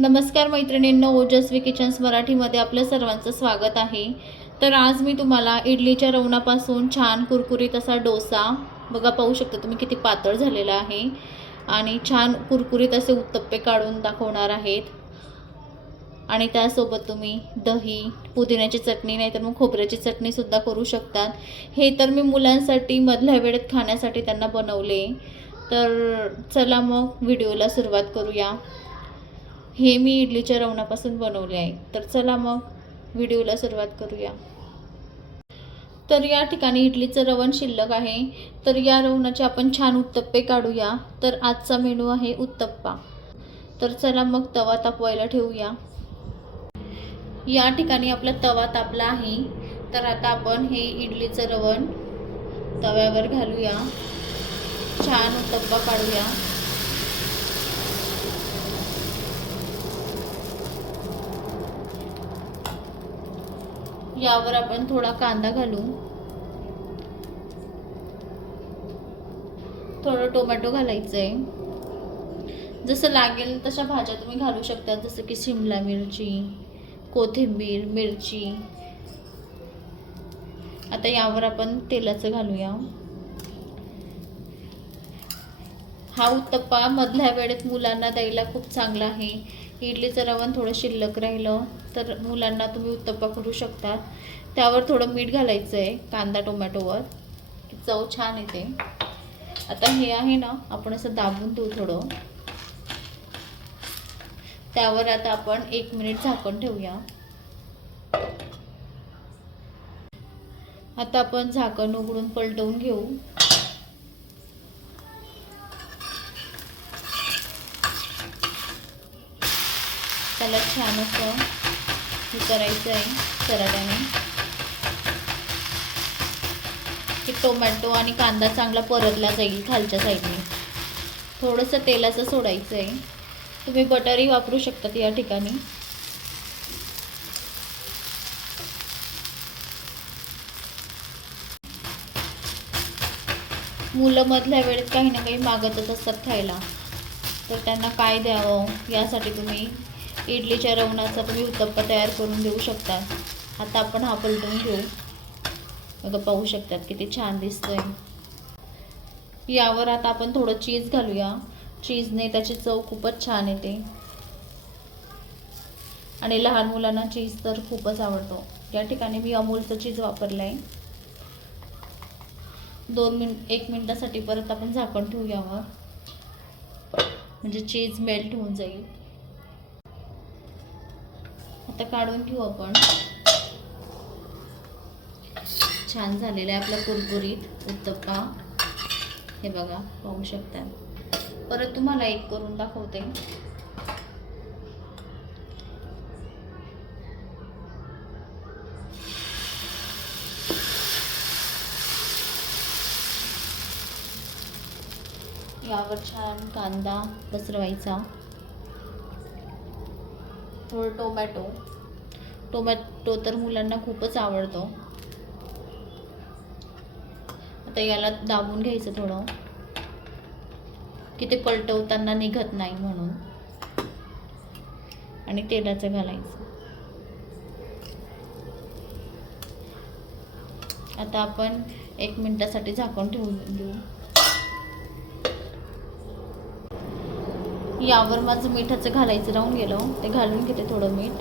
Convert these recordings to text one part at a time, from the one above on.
नमस्कार मैत्रिणींनो ओजस्वी किचन्स मराठीमध्ये आपलं सर्वांचं स्वागत आहे. तर आज मी तुम्हाला इडलीच्या रवणापासून छान कुरकुरीत असा डोसा बघा पाहू शकता तुम्ही किती पातळ झालेला आहे. आणि छान कुरकुरीत असे उत्तप्पे काढून दाखवणार आहेत. आणि त्यासोबत तुम्ही दही पुदिन्याची चटणी नाही तर मग खोबऱ्याची चटणीसुद्धा करू शकतात. हे तर मी मुलांसाठी मधल्या वेळेत खाण्यासाठी त्यांना बनवले. तर चला मग व्हिडिओला सुरुवात करूया. हे मी इडलीच्या रवणापासून बनवले आहे. तर चला मग व्हिडिओला सुरुवात करूया. तर या ठिकाणी इडलीचं रवण शिल्लक आहे. तर या रवणाचे आपण छान उत्तप्पे काढूया. तर आजचा मेनू आहे उत्तप्पा. तर चला मग तवा तापवायला ठेवूया. या ठिकाणी आपला तवा तापला आहे. तर आता आपण हे इडलीचं रवण तव्यावर घालूया. छान उत्तप्पा काढूया. यावर आपण थोडा कांदा घालू. थोडं टोमॅटो घालायचं आहे जसं लागेल तशा भाज्या तुम्ही घालू शकता जसं की शिमला मिरची कोथिंबीर मिरची. आता यावर आपण तेलाचं घालूया. हा उत्तप्पा मधल्या वेळेत मुलांना द्यायला खूप चांगला आहे. इडलीचं रवण थोडं शिल्लक राहिलं तर मुलांना तुम्ही उत्तप्पा करू शकता. त्यावर थोडं मीठ घालायचं आहे कांदा टोमॅटोवर. चव छान येते. आता हे आहे ना आपण असं दाबून देऊ थोडं. त्यावर आता आपण एक मिनिट झाकण ठेवूया. आता आपण झाकण उघडून पलटवून घेऊ. त्याला छान असं हे करायचं आहे सराट्याने की टोमॅटो आणि कांदा चांगला परतला जाईल खालच्या साईडने. थोडंसं तेलाचं सोडायचं आहे तुम्ही बटरही वापरू शकतात या ठिकाणी. मुलं मधल्या वेळेत काही ना काही मागतच असतात खायला. तर त्यांना काय द्यावं यासाठी तुम्ही इडलीच्या रवणाचा तुम्ही उत्तप्पा तयार करून देऊ शकता. आता आपण हा पलटून घेऊ. बघा पाहू शकतात किती छान दिसतंय. यावर आता आपण थोडं चीज घालूया. चीजने त्याची चव खूपच छान येते. आणि लहान मुलांना चीज तर खूपच आवडतो. या ठिकाणी मी अमूलचं चीज वापरलं आहे दोन मिनिट एक मिनिटासाठी परत आपण झाकण ठेवू यावर. म्हणजे चीज मेल्ट होऊन जाईल. आता काढून घेऊ आपण. छान झालेला आहे आपला कुरकुरीत उत्तप्पा. हे बघा पाहू शकता. परत तुम्हाला एक करून दाखवते. यावर छान कांदा पसरवायचा. थोडं टोमॅटो. टोमॅटो तर मुलांना खूपच आवडतो. आता याला दाबून घ्यायचं थोडं. की ते पलटवताना निघत नाही म्हणून. आणि तेलाचं घालायचं. आता आपण एक मिनटासाठी झाकून ठेवून देऊ. यावर माझं मिठाचं घालायचं राहून गेलं हो. ते घालून घेते थोडं मीठ.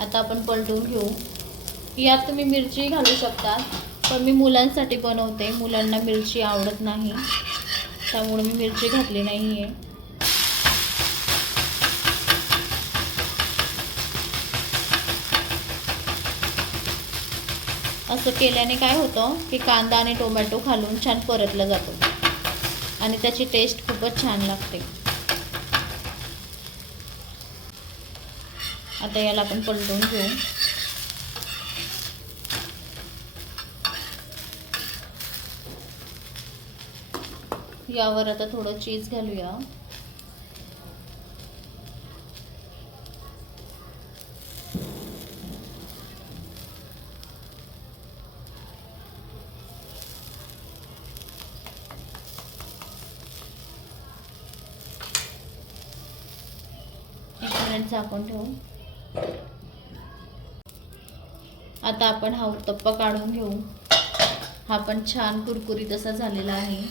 आता आपण पलटून घेऊ. यात तुम्ही मिरची घालू शकता पण मी मुलांसाठी बनवते. मुलांना मिरची आवडत नाही. त्यामुळे मी मिरची घातली नाही आहे असं केल्याने काय होतं की कांदा आणि टोमॅटो घालून छान परतला जातो. आणि त्याची टेस्ट खूपच छान लागते. आता याला आपण पलटून घेऊ. यावर आता थोडं चीज घालूया. मिनिट झाकून ठेवू. आता आपण हा उत्तप्पा काढून घेऊ. हा पण छान कुरकुरीत असा झालेला आहे.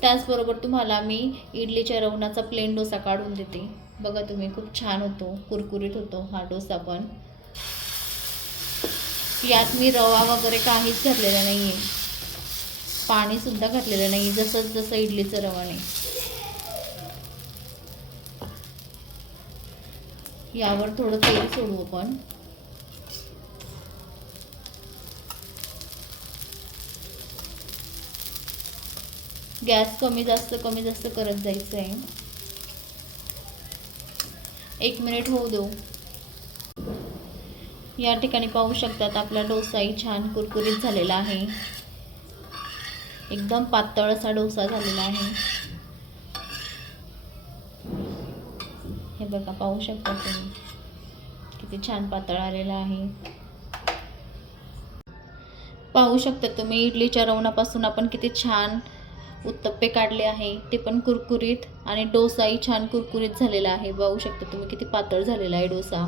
त्याचबरोबर तुम्हाला मी इडलीच्या रवणाचा प्लेन डोसा काढून देते. बघा तुम्ही खूप छान होतो कुरकुरीत होतो हा डोसा पण. यात मी रवा वगैरे काहीच घातलेला नाही आहे पाणीसुद्धा घातलेलं नाही जसंच जसं इडलीचं रवाने यावर थोडं तेल सोडू आपण. गॅस कमी जास्त कमी जास्त करत जायचं आहे एक मिनिट होऊ देऊ. या ठिकाणी पाहू शकतात आपला डोसाही छान कुरकुरीत झालेला आहे. एकदम पातळ असा डोसा झालेला आहे. हे बघा पाहू शकता तुम्ही. किती छान पातळ आलेला आहे. पाहू शकता तुम्ही इडलीच्या रवणापासून आपण किती छान उत्तप्पे काढले आहे. ते पण कुरकुरीत आणि डोसाही छान कुरकुरीत झालेला आहे. पाहू शकता तुम्ही किती पातळ झालेला आहे डोसा.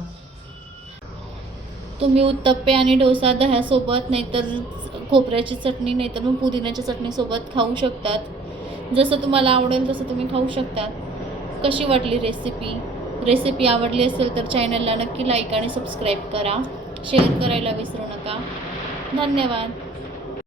तुम्ही उत्तप्पे आणि डोसा दह्यासोबत नाहीतर खोबऱ्याची चटणी नाहीतर मग पुदिन्याच्या चटणीसोबत खाऊ शकतात. जसं तुम्हाला आवडेल तसं तुम्ही खाऊ शकतात. कशी वाटली रेसिपी रेसिपी आवडली असेल तर चॅनलला नक्की लाईक आणि सबस्क्राईब करा. शेअर करायला विसरू नका. धन्यवाद.